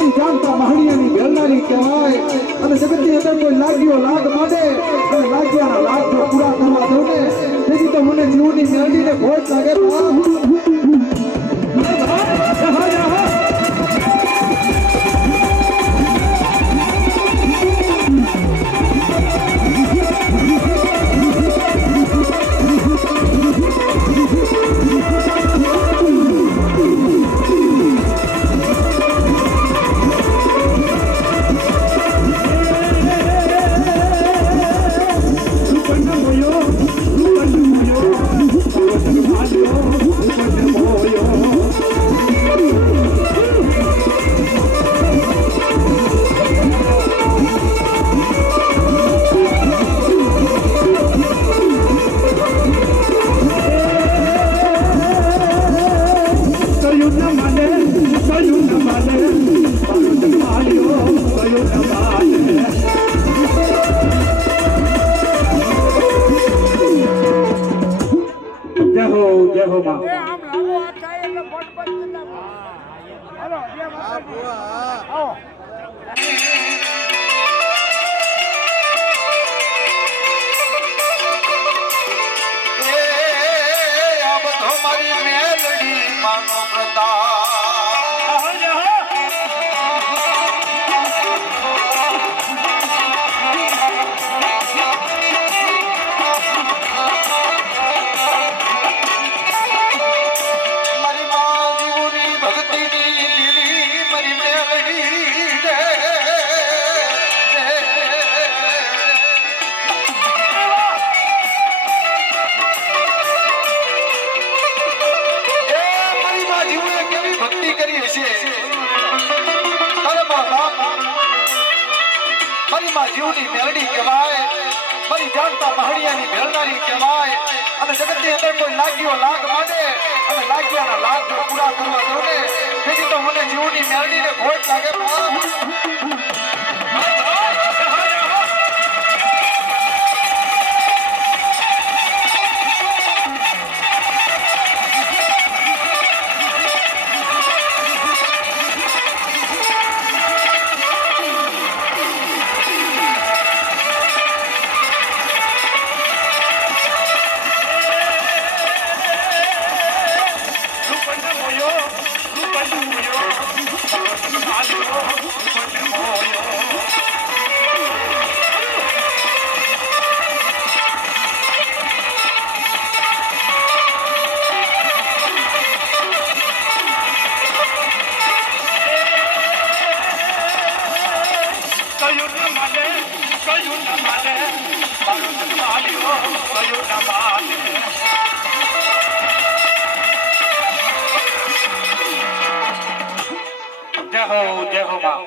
મારી જાણતા મહાણિયાની બેલનારી કહેવાય અને જગતની અંદર કોઈ લાગ્યો લાગ માંડે અને લાગ્યાના લાગ જો પૂરા કરવા દઉં ને તેથી તો મને જીવની મેળવીને ખોટ લાગે જીવની મેલડી કહેવાય મારી જાણતા મહાણિયાની બેલનારી કહેવાય અને જગતની અંદર કોઈ લાગ્યો લાગ માંડે અને લાગ્યાના લાગ જો પૂરા કરવા દઉં ને તેથી તો મને જીવની મેલડીને ખોટ લાગે જય હો માં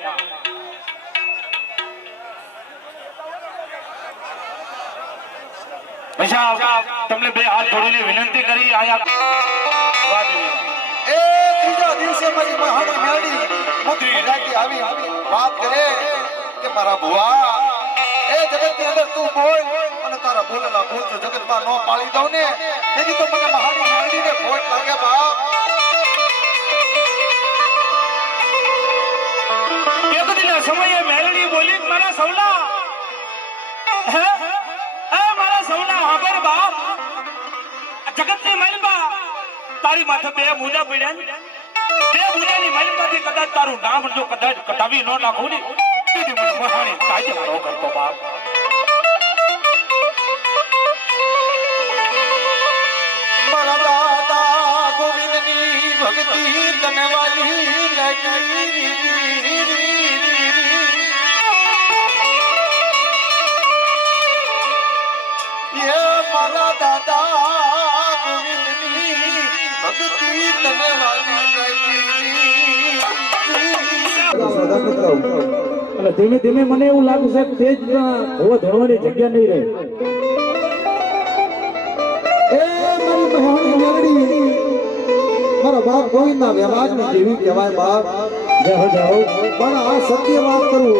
તમને બે હાથ જોડીને વિનંતી કરી આયા એ ત્રીજા દિવસે મારી મહાણી મેળી મુદ્રી રાખી આવી વાત કરે કે મારા ભુવા એ જગતની અંદર તું બોલ અને તારા બોલેલા બોલ જો જગતમાં નો પાળી દઉં ને તેથી તો મને મહાણી મેળીને ખોટ લાગે બાપ એક દિન સમયે મેલડી બોલી મારા સૌલા હે મારા સૌલા હાબર બાપ જગતની મલબા તારી માથે બે મુજા પડ્યા બે મુજાની મલબાથી કદાચ તારું નામ જો કદાચ કટાવી ન નાખું ને તેથી મને મહાણી કાજે મારો કરતો બાપ મારા દાદા ગોવિંદની ભક્તિ તને વાલી લાગી મારા દાદા ગોવિંદની ભક્તિ તને વાલી એટલે ધીમે ધીમે મને એવું લાગે છે કે તેજ હોવા ધણવાની જગ્યા નહીં રહે એ મારી મહાણી મેલડી મારા બાપ ગોવિંદના વ્યવહારની જેવી કહેવાય બાપ જય હો પણ આ સત્ય વાત કરું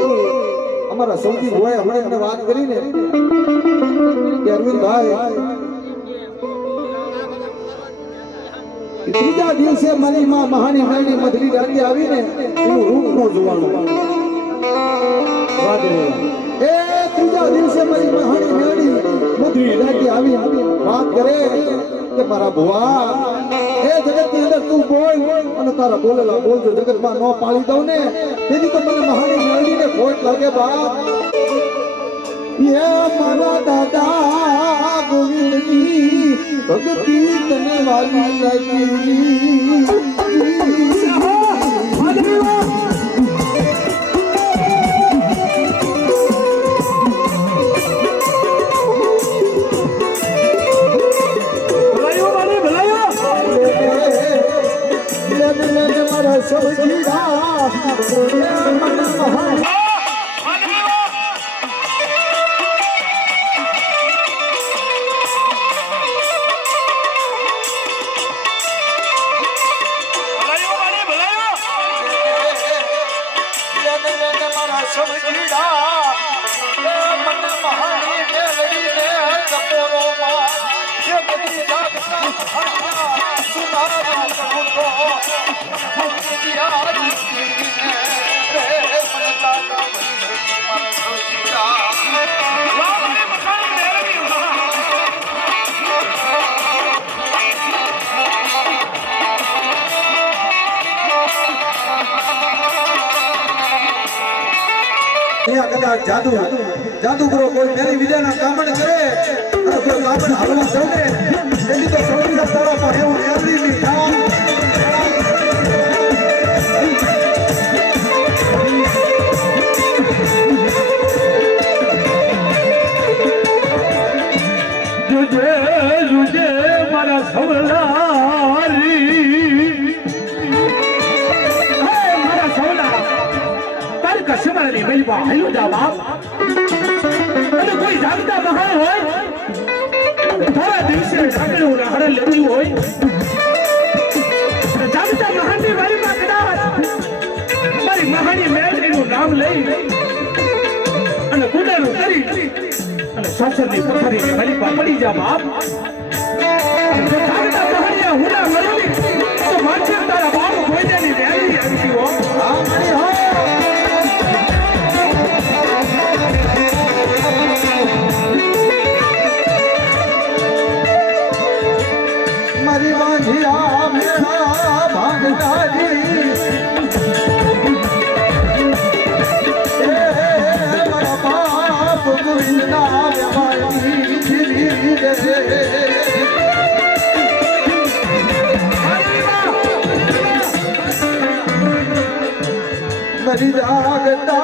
અમારા સૌથી ભોય હમણાં વાત કરીને કે અરવિંદભાઈ ત્રીજા દિવસે મારી માં મહાની મેળી મધરી રાતે આવીને એનું રૂપ નો જોવાનું. વાહ દેવી વાહ. એ ત્રીજા દિવસે મારી મહાની મેળી મધરી રાતે આવી વાત કરે કે મારા ભુવા એ જગતની અંદર તું બોલ અને તારા બોલેલા બોલજો જગતમાં ન પાળી દઉં ને તેથી તો મને મહાની મેળીને ખોટ લાગે બાપ. ये मारा दादा गोविंद की भक्ति तने वाली लगी. मारा सब કદાચ જાદુગરો કોઈ મેરી વિદ્યાના કામણ કરે અને કોઈ કામણ હાલવા દઉં ને એની તો સૌથી તારા પર એવું એવરી ની ઠામ. જુજે જુજે મારા સવલારી હે મારા સવલા તાર કશમાની મેલવા હાલ્યો જા બાપ. અને કોઈ જાગતા મહાન હોય તારા દિવસે જાગડું હરણ લેવું હોય જાગતા મહાનની વારીમાં કદાચ મારી મહાની મેળવીનું નામ લઈ અને કુડાનું કરી અને શાસનની પથારીની માલિકા પડી જા બાપ. જો જાગતા મહાનિયા હુડા મરેલી તો માથે તારા બાપ ભોજાની વેલી આવી હો. હા મારી હો મારી વાંધિયા મેળા ભાગદારી મારા બાપ ગોવિંદના વ્યવહારની ધીરી રે મરી જાગતા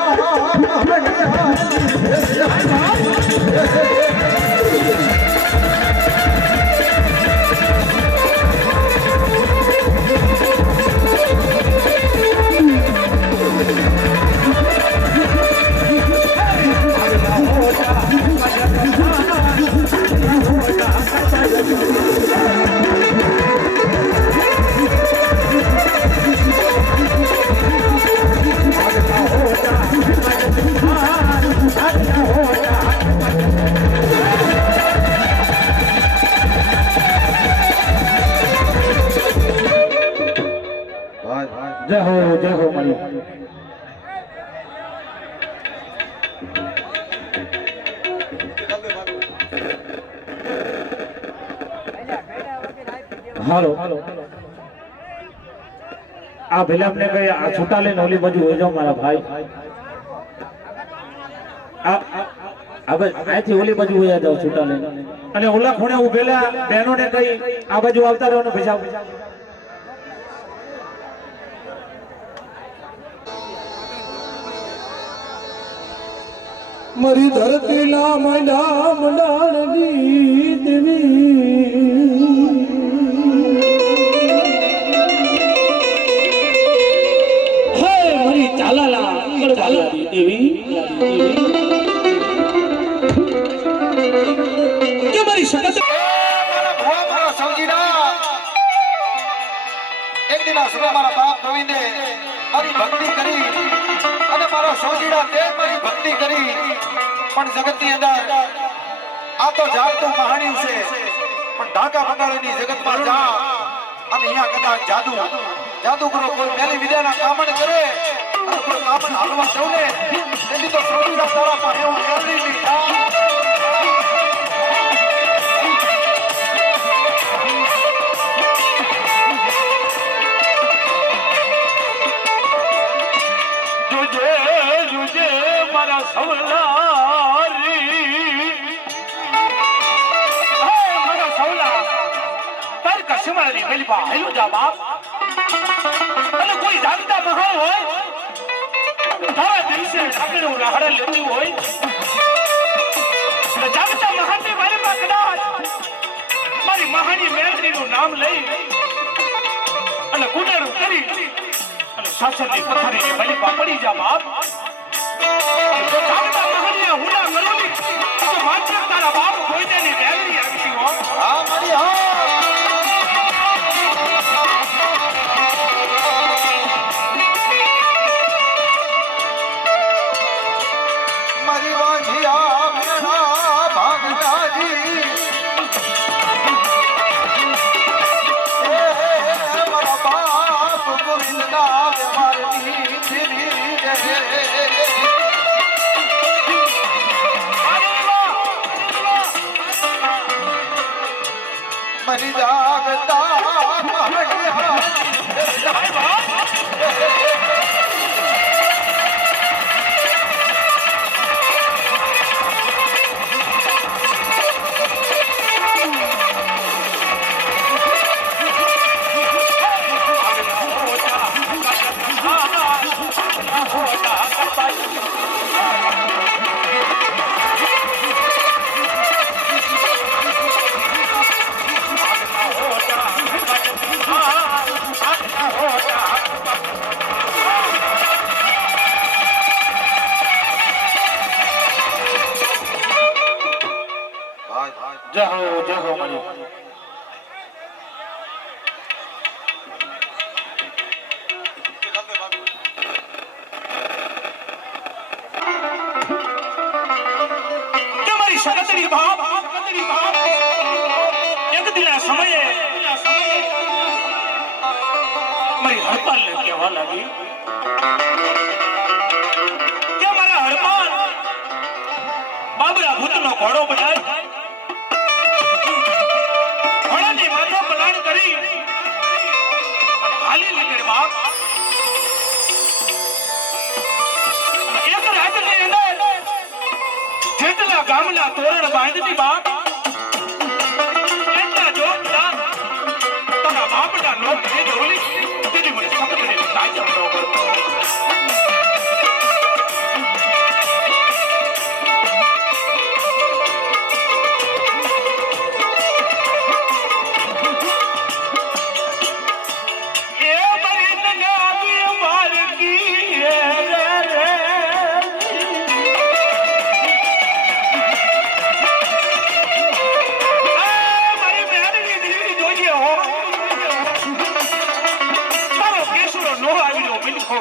જય હો મારી. હાલો આ ભેલા ને કઈ આ છૂટા લઈને ઓલી બાજુ હોય જાવ મારા ભાઈ. અહીંથી ઓલી બાજુ હોય જાવ છૂટા લઈને અને ઓલા ખૂણે ઉભેલા બહેનો ને કઈ આ બાજુ આવતા રહો ને ભેજા. મારી ધરતી ના મંડા મંડાણની દેવી હે મારી ચાલાલા ચાલાલી દેવી કે મારી શકત મારા ભુવા મારા સૌજીના એક દિન આ સમય મારા બાપ ગોવિંદે મારી ભક્તિ કરી અને મારા સૌજીના તે મારી ભક્તિ કરી પણ જગતની અંદર આ તો જાગતું કહાણી છે પણ ઢાકા પટાળીની જગતમાં જા અને અહીંયા કદાચ જાદુગરો કોઈ મેલી વિદ્યાના કામણ કરે અને કોઈ કામણ હાલવા જવું ને તેથી તો પ્રભુના તારા પણ એવું મેળવી લીધા મારા સવલારી મારા સવલા તાર કસમારી મેલબા હેલો જા બાપ અને કોઈ જાગતા મહા હોય તારા દિવસે ઠાકરનું રાહડ લેતી હોય તો જાગતા મહાની મારી માં કદાચ મારી મહાની મેલડીનું નામ લઈ અને કુડારું કરી અને સાસરની પથારીની મેલબા પડી જા બાપ જાગતા મહાની હુના કરોલી તો માત્ર તારા બાપ કોઈની મેલડી આવી હો હા મારી હા મારી વાંझिया મેરા ભાગનાજી એ મારા બાપ ગોવિંદના મારની ધીરી જય મરી જાગતા જય હો મારી તમારી સગતરી ભાવ એક દિના સમયે મારી હડપાલ ને કહેવા લાગી કે મારા હડપાલ બાબરા ભૂતનો ઘોડો બનાય હાલી નીકળે બાપ એક રાતની અંદર જેટલા ગામના તોરણ બાંધતી બાપ એટલા જોરદાર તારા બાપના લોક જે ઓલી તેની મને સપને તાજબ ન કરતો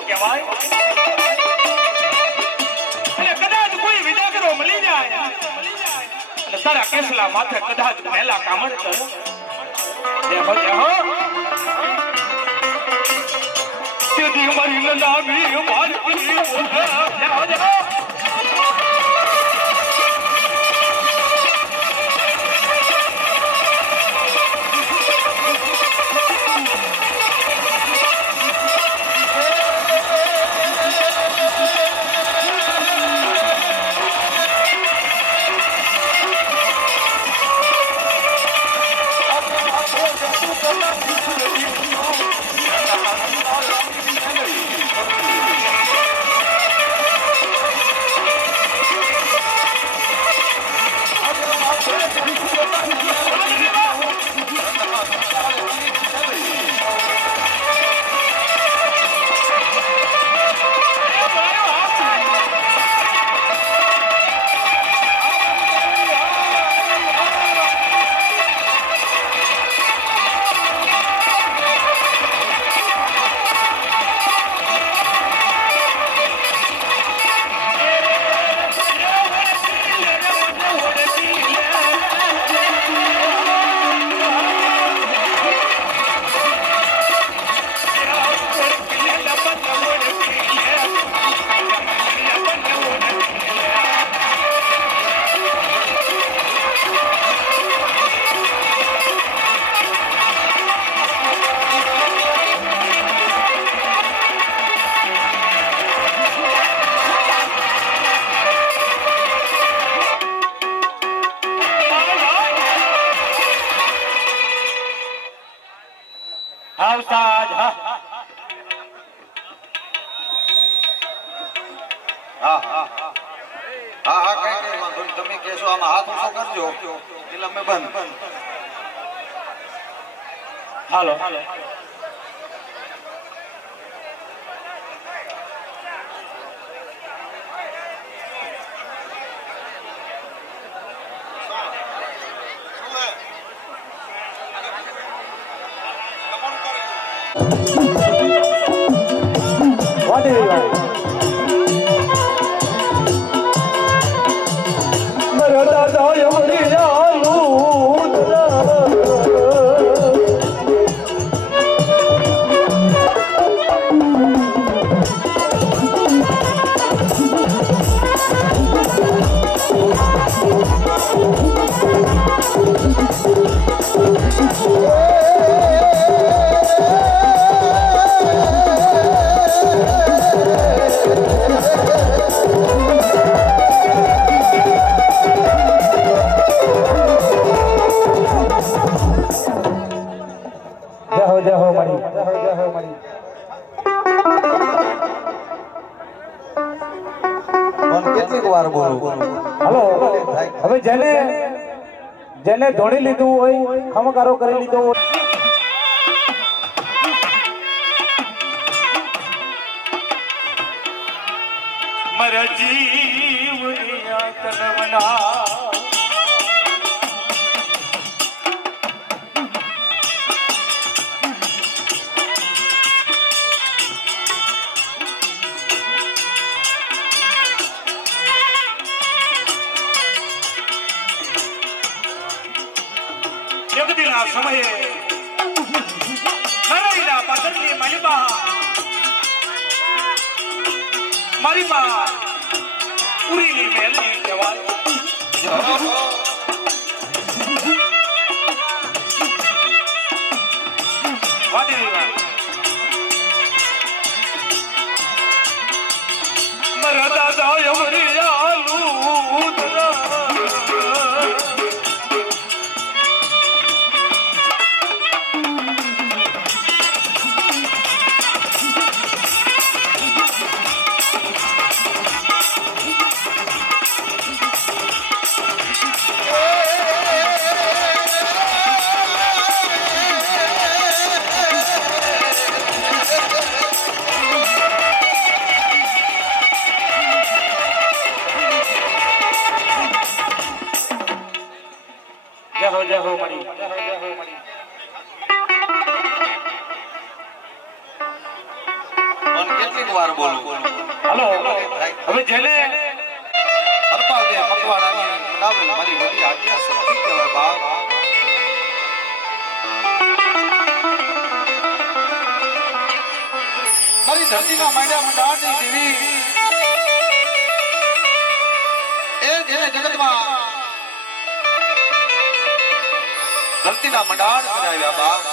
કહેવાય અને કદાચ કોઈ વિદાગરો મળી જાય અને તારા કેસલા માથે કદાચ મેલા કામણ કરે જય હો તેદી મારી નલાવી મારી જય હો હા હા હા હા કઈ વાંધો નહીં. તમે કહેશો આમાં હાથ ઊંચો કરજો એટલે અમે બંધ. હાલો વાડી મરડા દાય મરિયાલું જય હો મરી પણ કેટલીક વાર બોલું. હાલો હવે જેને ધોણી લીધું હોય ખમકારો કરી લીધો હોય મર જીવનિયા તનવના જગદીના સમયે નરેલા પાદરની મલિબા મારી બા ઉરીની મેલની કહેવાય વાદેવા મરદા દાય મરિયાલું જય હો મરી પણ કેટલીક વાર બોલું. હાલો હવે જેને હરપાલ દે મકવાણાની બનાવેલ મારી વડી આજ્ઞા શક્તિ કહેવાય બાપ. મારી ધરતીના માંડ્યા મંડાણની દેવી એ જેને જગતમાં ધરતીના મંડાણ કરાવ્યા બાપ.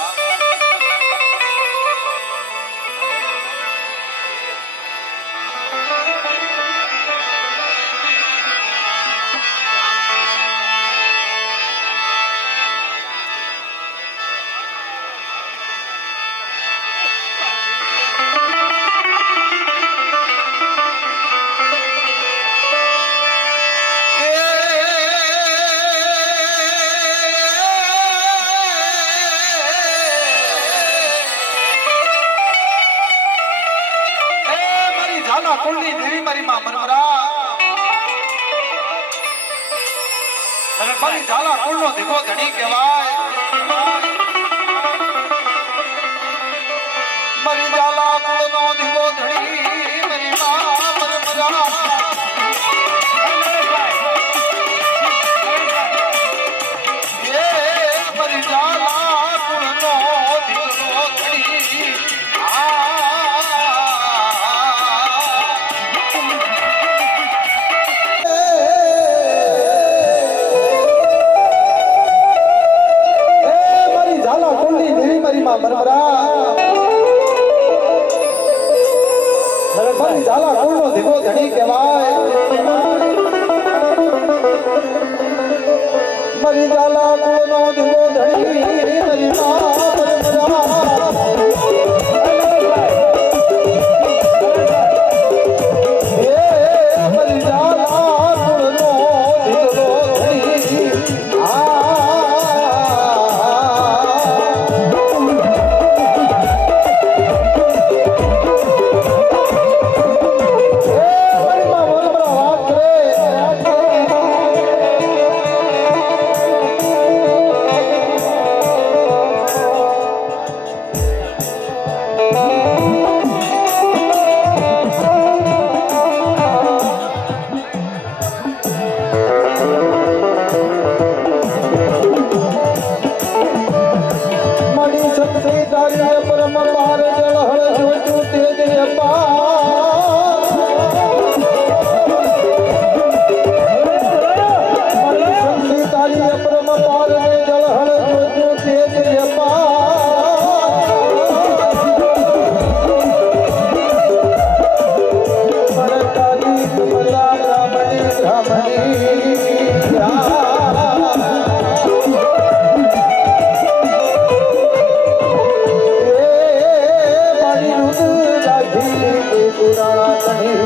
કુળની દેવી મારી માં મનમરા મારી ઝાલા કુળનો દીકરો ધણી કહેવાય. મારી ઝાલા કુળનો દીકરો ધણી મારી માં મનમરા. એ મારી ઝાલા કુળનો દીકરો ધણી મારી ઝાલા કુળનો દીકરો ધણી કહેવાય. મારી ઝાલા કુળનો દીકરો ધણી મારી માં કમલા રામણી મારી રુદ રાખી પુરાણી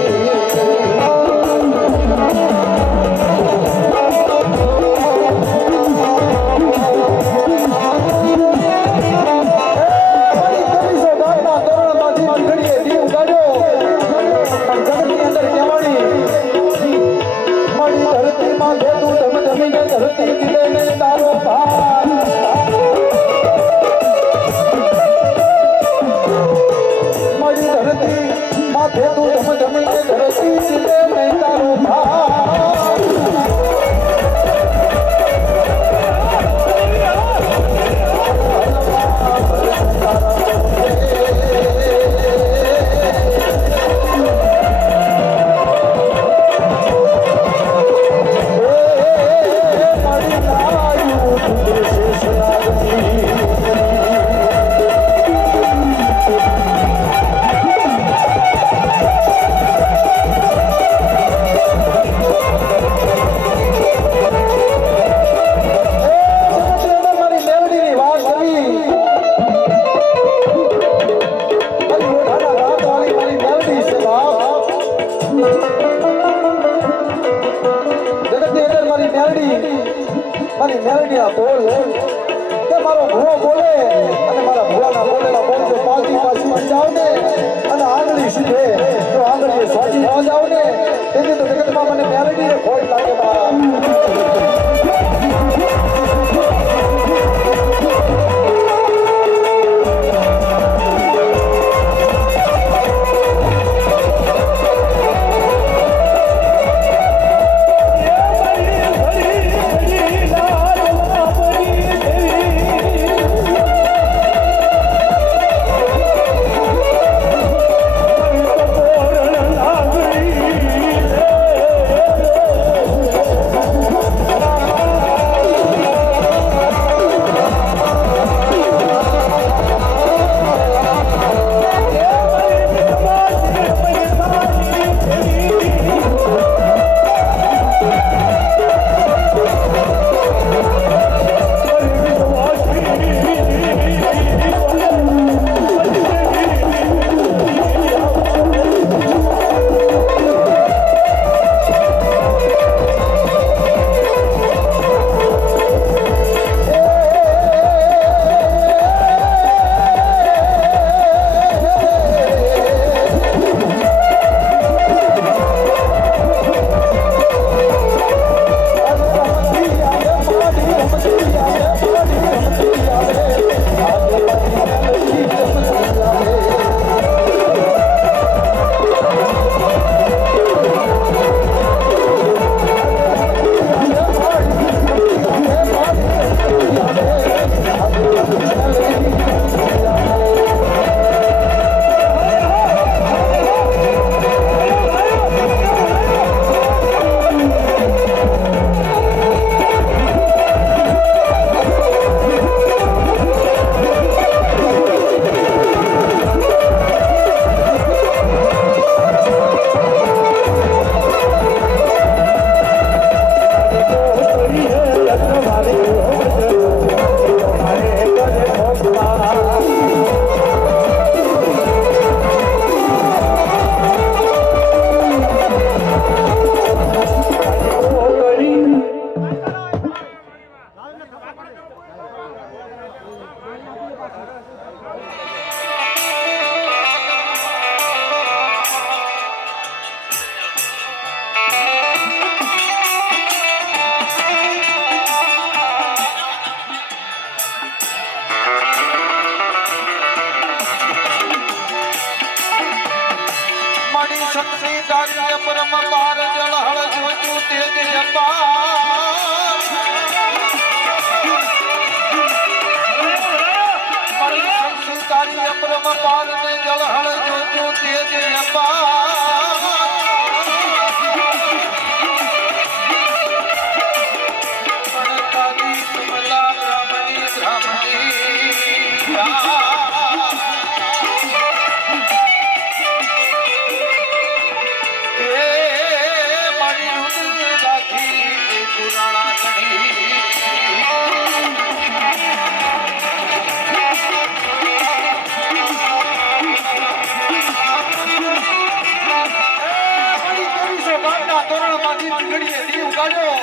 ઘરના તોરણમાંથી ચીકડીએ દી ઉગાડ્યો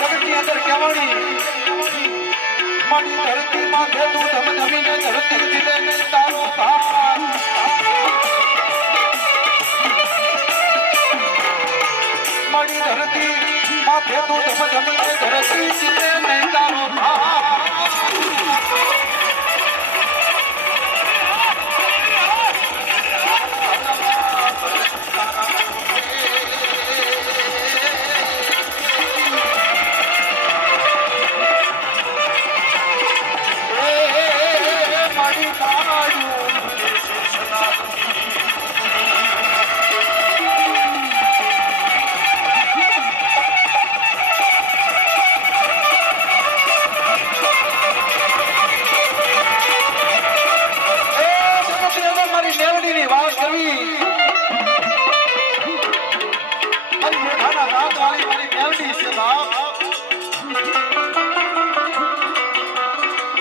જગતની અંદર કહેવાણી મારી ધરતી માથે તું ધમધમીને ધરતી દિલે ને તારો ભાર મારી ધરતી માથે તું ધમધમીને ધરતી દિલે ને તારો ભાર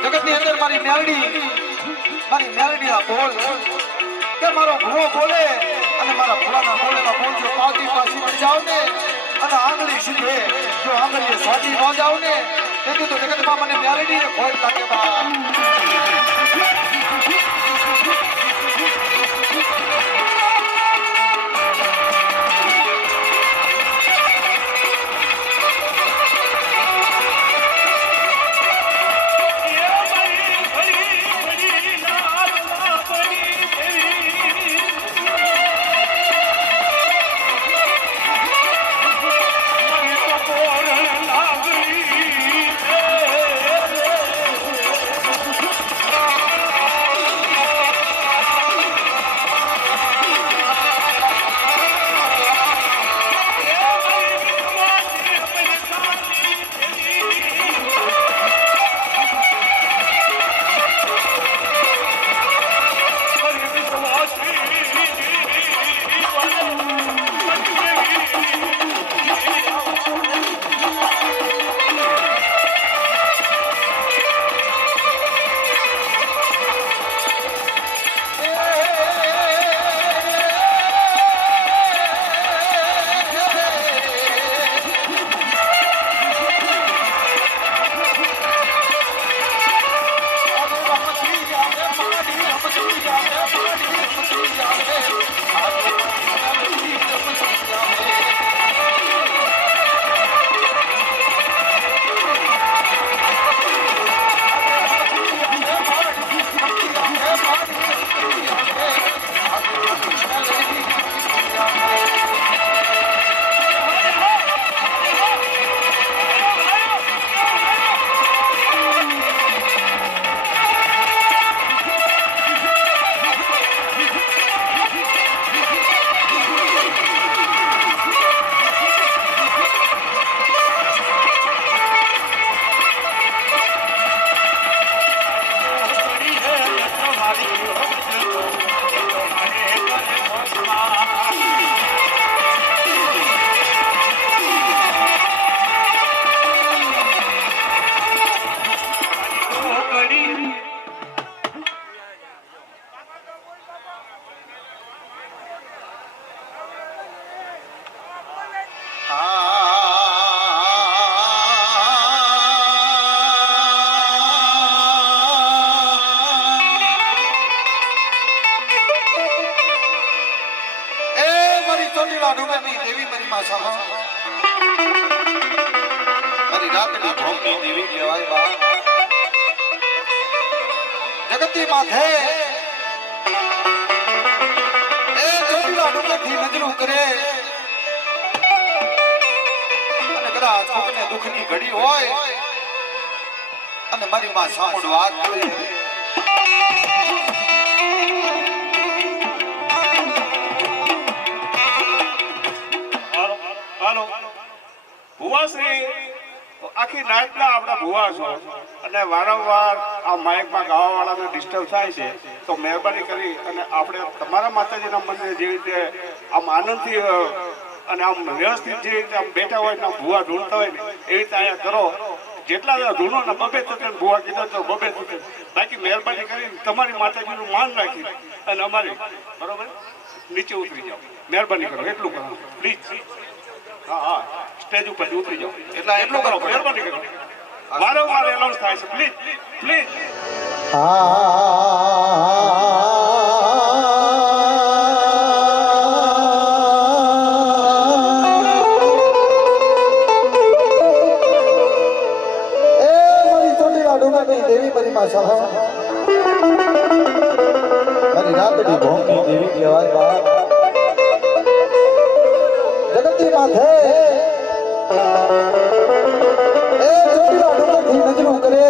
જગતની અંદર મારી મેલડી ના બોલ કે મારો ભૂવો બોલે અને મારા ભૂવાના બોલેના બોલ જો પાછી પાછી જાવ ને અને આંગળી સીધે જો આંગળીએ સાજી ન જાવ ને તેથી તો જગતમાં મને મેલડી ને ભોય લાગે બા દેવી મારી માસા મારી રાતની ભોગની દેવી કહેવાય બા જગતની માથે એ ચોટીલા ડુંગરથી નજરું કરે અને કદાચ કોકને દુઃખની ઘડી હોય અને મારી માં સામુડ વાત કરે ભુવાશ્રી આખી નાઈટના આપણા ભુવા છો અને વારંવાર આ માઇકમાં ગાવાવાળાને ડિસ્ટર્બ થાય છે તો મહેરબાની કરી અને આપણે તમારા માતાજીના મંદિરે જેવી રીતે આમ આનંદથી અને આમ વ્યવસ્થિત જે રીતે આમ બેઠા હોય ને આમ ભુવા ઢૂંઢતા હોય ને એવી રીતે અહીંયા કરો જેટલા ઢૂંઢો ને બબે થશે ભુવા કીધો તો બબે થશે બાકી મહેરબાની કરી તમારી માતાજીનું માન રાખી અને અમારી બરોબર નીચે ઉતરી જાઓ, મહેરબાની કરો, એટલું કરો પ્લીઝ. હા હા, સ્ટેજ ઉપર ઉતરી જાઓ, એટલું કરો, મહેરબાની કરો. વારંવાર એલાઉન્સ થાય છે, પ્લીઝ પ્લીઝ. દેવી મારી માં સહા મારી રાતડી ભોંગી દેવી કહેવાય બાપ. જગતની માથે એ ચોટીલા ડુંગરથી નજરું કરે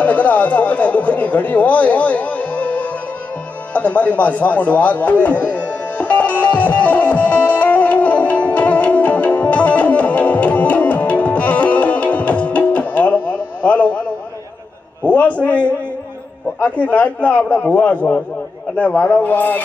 અને કદાચ કોઈને દુઃખની ઘડી હોય અને મારી માં સામુંડ વાત કરે. ભુવાશ્રી આખી નાઈટના આપણા ભુવા છો અને વારંવાર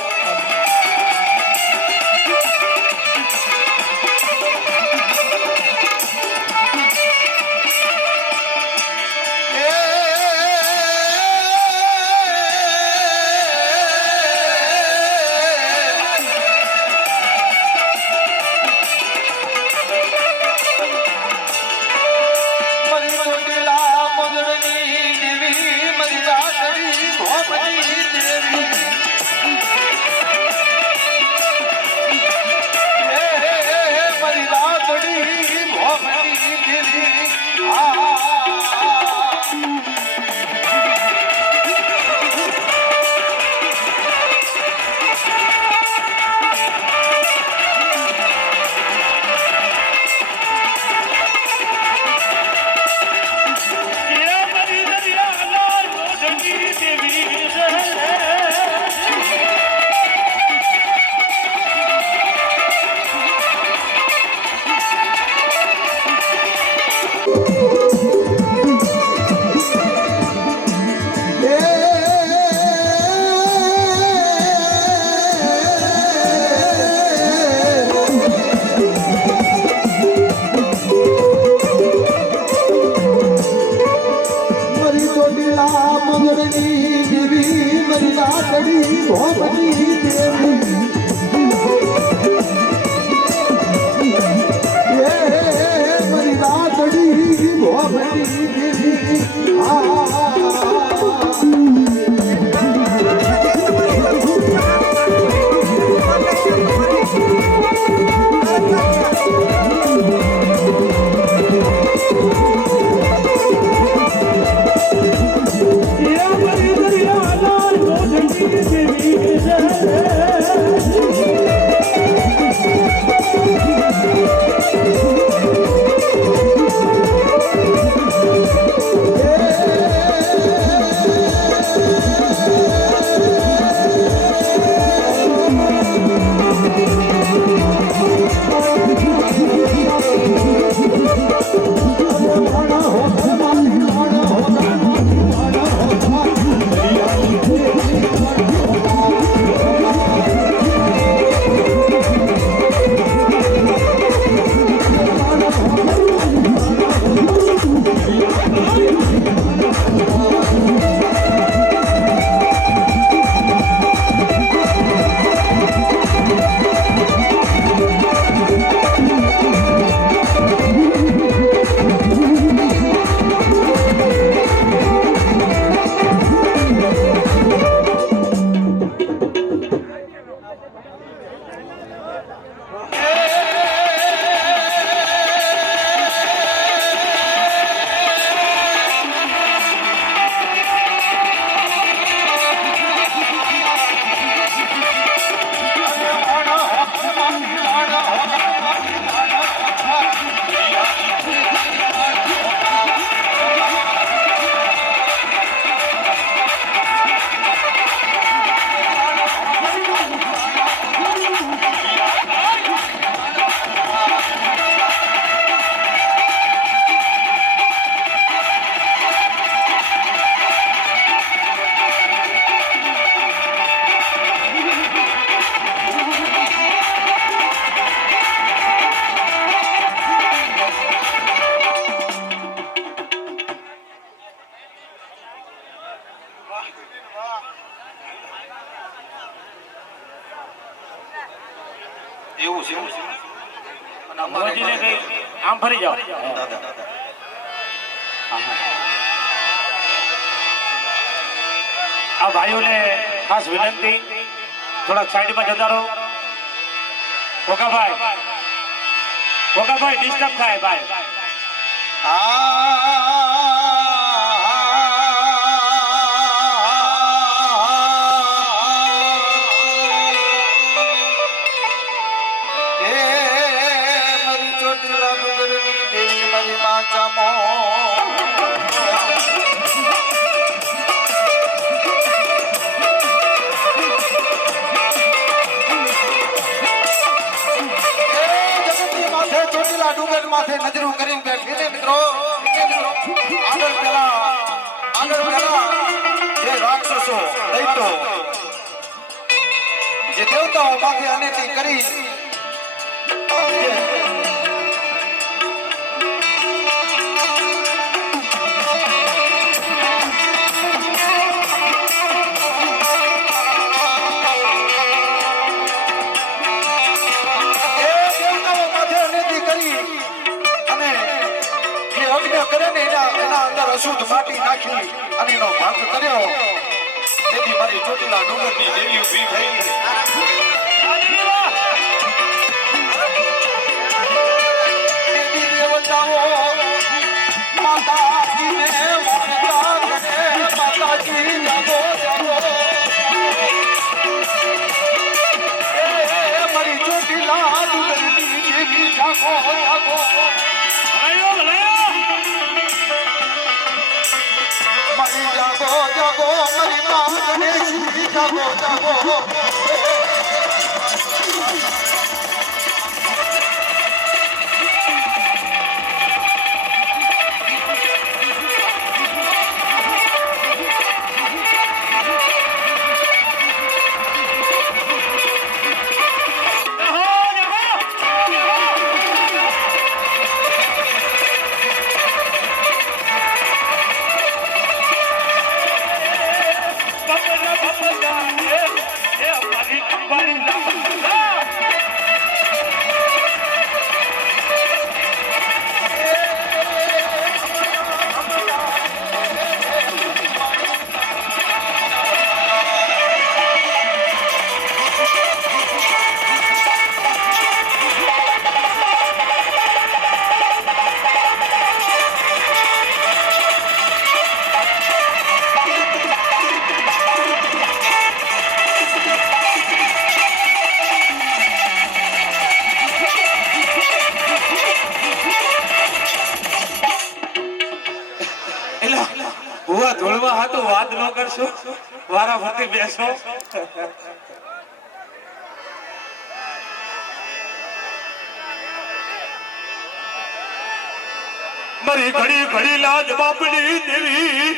એવું છે અને અમારે મોજીને કઈ આમ ફરી જાઓ. દાદા આ ભાઈઓને ખાસ વિનંતી, થોડાક સાઈડમાં જતા રહો. કોકાભાઈ ડિસ્ટર્બ થાય ભાઈ. મારી ચોટીલા ડુંગરની દેવી મારી માં ચામો ચોટીલા ડુંગર માથે નજરું કરીને બેઠી ને મિત્રો. આગળ પેલા જે રાક્ષસો દૈતો જે દેવતાઓ માથે અનેતી કરી અશુદ્ધ માટી નાખી અને એનો ભંગ કર્યો. તેથી મારી ચોટીલા ડુંગરની દેવી ઊભી થઈ. દેવી દેવતાઓ માતાજીને વાર્તા કરે. માતાજી જાગો જાગો. મારી ચોટીલા ડુંગરની દેવી જાગો જાગો. મારી જાગો જાગો મારી માં ગણેશી જાગો જાગો. ધોળવા હાથું વાત ન કરશો, વારા ફરતી બેસો. મારી ઘડી ઘડી લાજ બાપડી દેવી.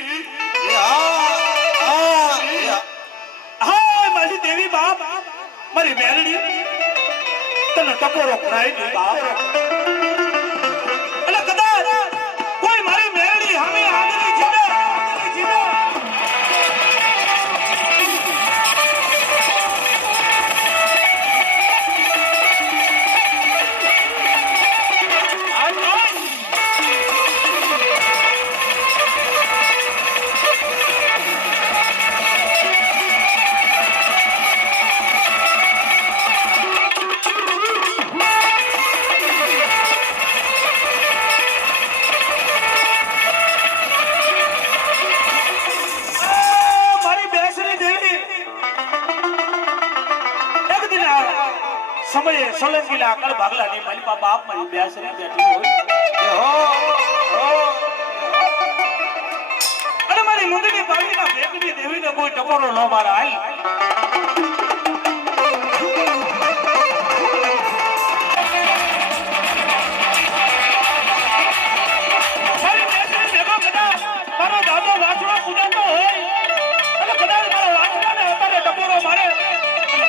હા મારી દેવી બાપ, મારી મેલડી તને ટકોરો કરાઈ દે બાપ. એટલે કદાચ કોઈ મારી મેલડી હામે આગળ જીને સમયે સોલંકીલા આકળ ભાગલાની મલપા બાપ મારી બેસરી બેઠી હોય અને મારી મુંદની બાવીના ભેગની દેવીને કોઈ ટકોરો ન મારા હાલ. મારી બેસરી ભેગો કદાચ મારો દાદો વાસણો પૂજાતો હોય અને કદાચ મારો વાસણાને અત્યારે ટકોરો મારે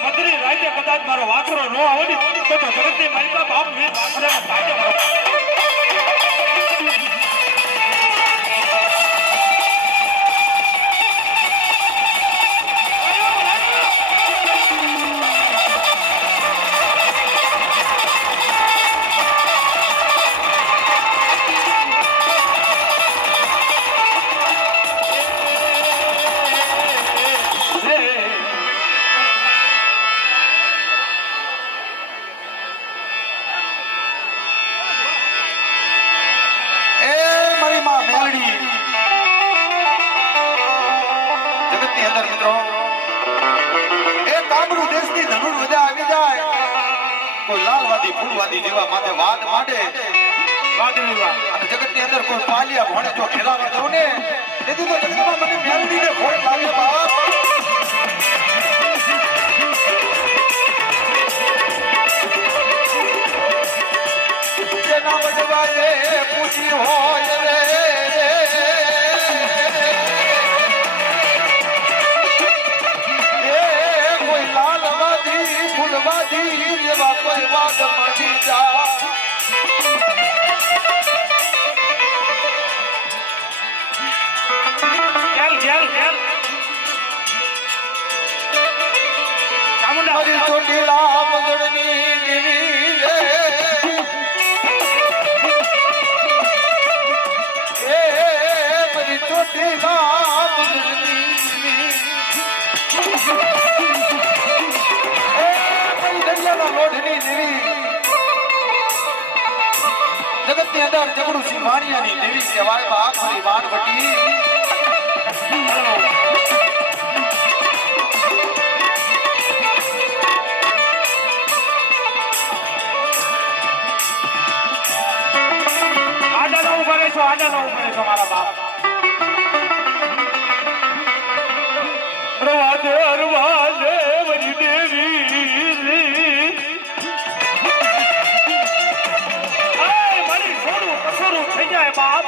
મધરી રાજ્ય કદાચ મારો વાસરો ન આવડી તો જગતની માલિકા બાપ વીર વાસરાને સાજે મારો. મારી માં મેલડી જગતની અંદર મિત્રો એ કામરૂ દેશની ધનુર વધા આવી જાય કોઈ લાલવાદી ફૂલવાદી જેવા માથે વાદ માંડે અને જગતની અંદર કોઈ પાલિયા ભણે જો ખેલાવા કરું ને તેથી તો જગતમાં મને મેલડીને ખોટ લાગે બાપ જેના વડવાએ પૂછી હોય રે કોઈ લાલવાદી ફૂલવાદી જેવા કોઈ વાદ મળી જા મારી ચોટીલા મગડની દેવી રે એ મારી ચોટીલા મગડની દેવી એ મારી દરિયાના લોઢની દેવી જગતની અંદર જગડું સિંહાણિયાની દેવી કહેવાય બાપ મારી વાનવટી આડા ઉભરે છો મારા બાપ રાધે અરવાલે વરી દેવી આય મારી છોડું કસરું થઈ જાય બાપ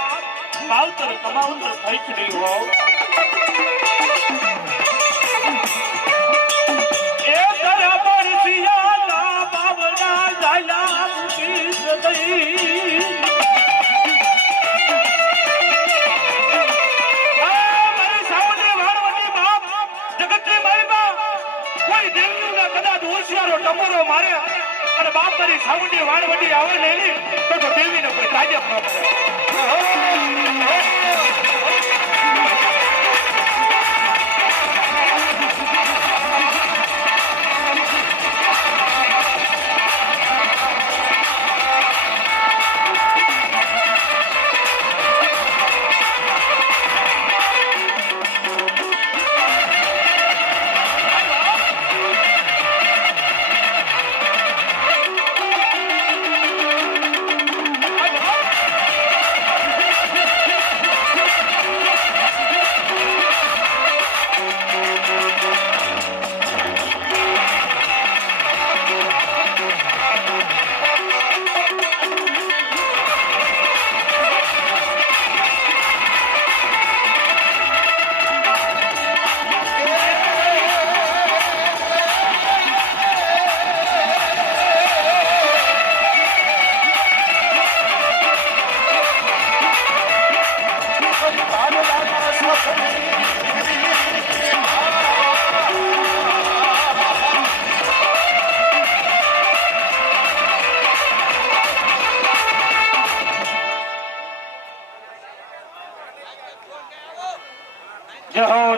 માવતર કમાવતર થઈ જ નહીં હો એ તારા પરસિયાના બાવલા લાલા મુકી સદઈ ટમોરો મારે અને બાપ મારી સાઉન્ડી વાળવડી આવે ને તો દેવીને કોઈ તાજબ ન કરે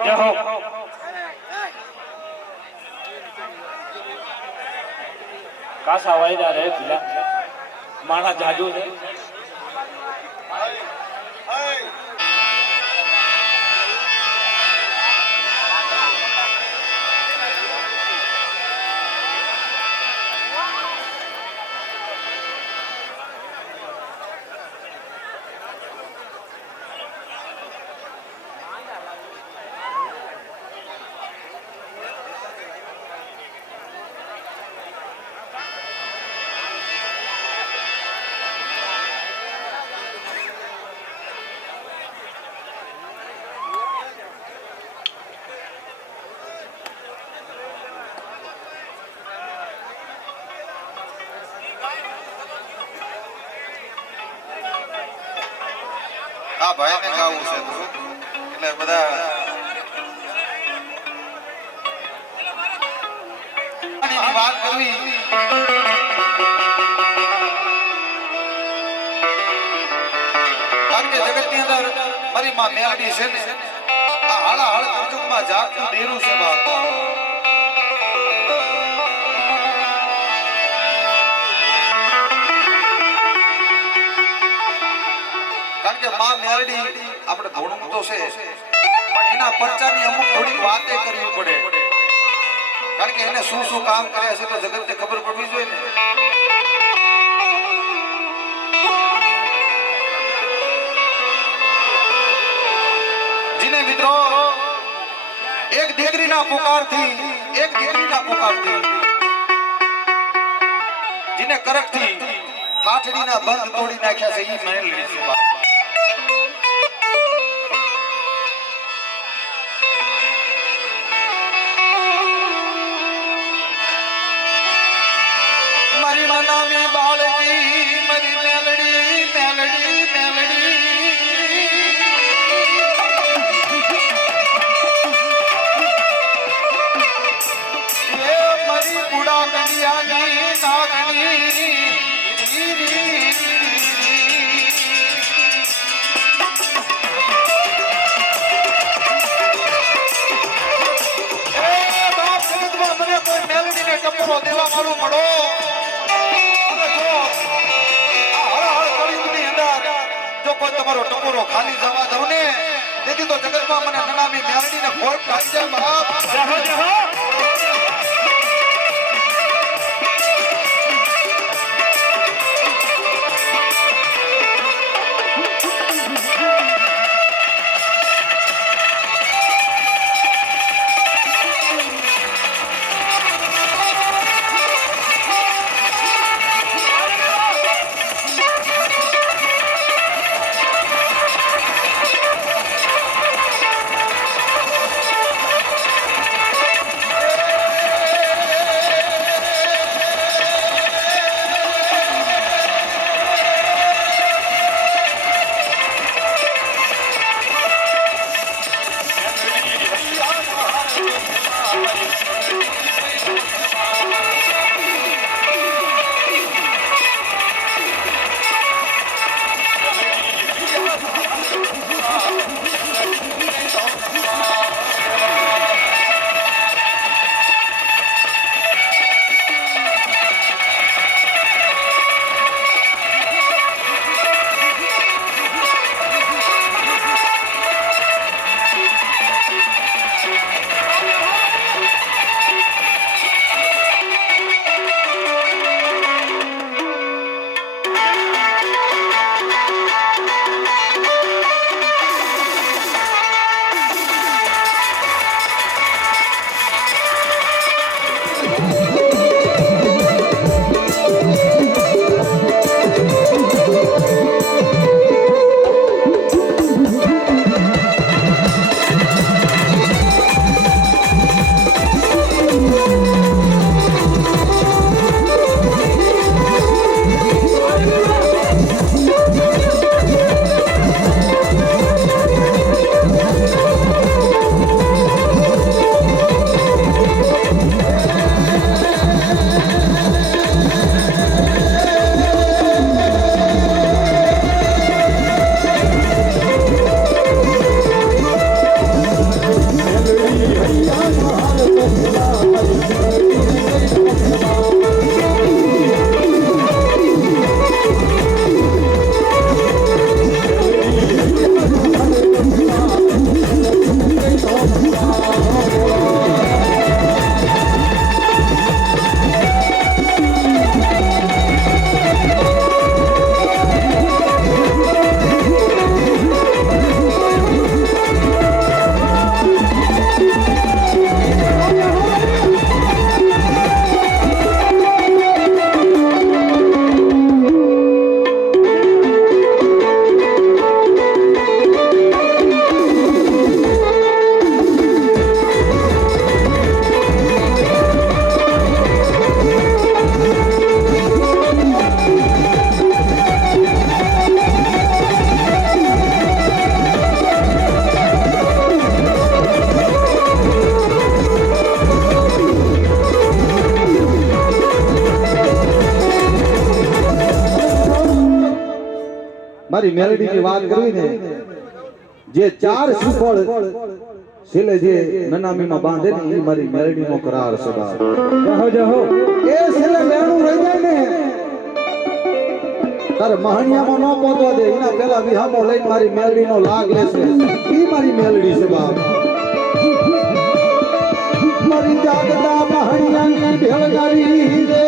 જહો કાસા વાયદા રે પેલા માણા જાજુ છે આ ભાઈને ગાવું છે એટલે બધા વાત કરવી કારણ કે જગતની અંદર મારી માં મેલડી છે ને આ હાળા હાળ કળજુગમાં જાગતું દેરું છે બાપ કારણ કે માં મેલડી આપણે ભણવું તો છે પણ એના પરચાની અમુક થોડીક વાતે કરવી પડે કારણ કે એને શું શું કામ કર્યા છે તો જગતને ખબર પડવી જોઈએ ને જીને મિત્રો એક દીકરીના પુકારથી જીને કરકથી ઠાઠડીના બંધ તોડી નાખ્યા છે ઈ મેલડી છે બાપ મારી મનામી બાળકી મારી મેલડી મેલડી મેલડી એ મારી બુડા કડિયાની નાગણી ટપરો દેવા વાળું મળો જો કોઈ તમારો ટપરો ખાલી જવા દઉં ને તેથી તો જગતમાં મને નનામી મેલડી ને ફોટ લાગી જાય બાપ મારી મેલડીની વાત કરવી ને જે ચાર શ્રીફળ છેલ્લે જે નનામીમાં બાંધે ને એ મારી મેલડીનો કરાર છે બાપ. જહો જહો એ છેલ્લે મેણું રહી જાય ને તારે મહાણિયામાં ન પહોંચવા દે એના પેલા વિહામો લઈને મારી મેલડીનો લાગ લેશે ઈ મારી મેલડી છે બાપ મારી જાગતા મહાણિયાની ભેળગારી રે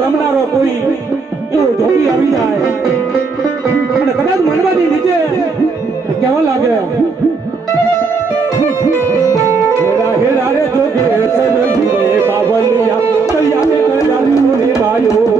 રમનારો કોઈ એવો ઢોકી આવી જાય અને કદાચ મનવાની નીચે કેવા લાગે હેરા હેરા રે જોગે સનઈ રે બાબલિયા તૈયાર કરાયું રે ભાઈઓ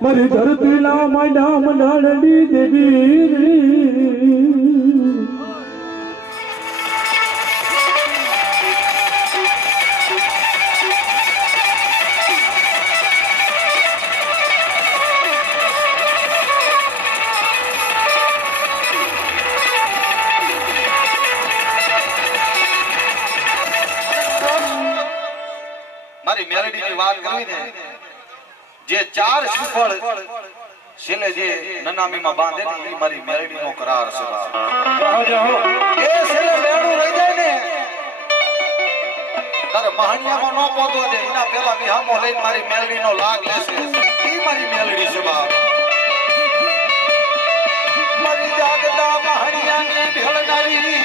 મારી ધરતી ના માયના મંડાણી દેવી મારી મેલડીની વાત કરવી ને જે ચાર શ્રીફળ છેલ્લે જે નનામીમાં બાંધે ને એ મારી મેલડીનો કરાર છે એ છેલ્લે લેણું રહી જાય ને તારે મહાણિયામાં ન પહોંચવા દે એના પેલા વિહામો લઈને મારી મેલડીનો લાગ લેશે એ મારી મેલડી છે બાપ મારી જાગતા મહાણિયાની ભેળનારી રે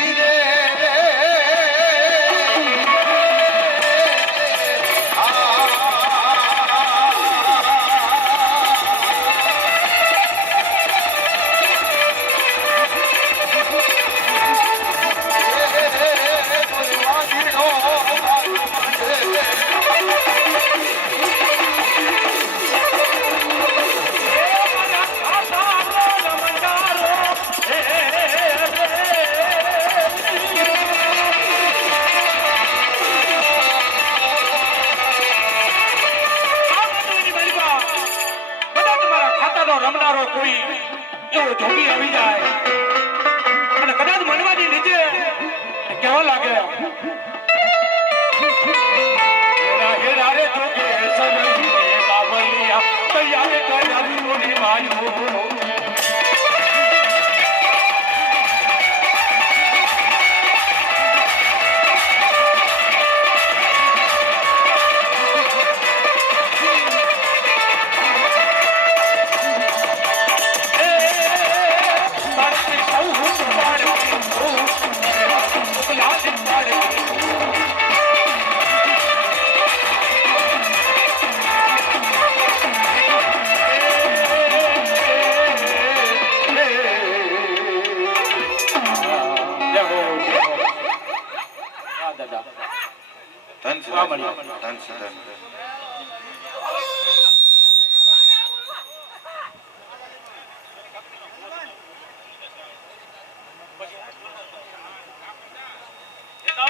રમનારો કોઈ એવો ઢોકી આવી જાય અને કદાચ મનવાની નીચે કેવા લાગે હેરા હેરા રે જોગે સનઈ રે બાબલિયા તૈયાર કરાયું રે ભાઈઓ ધન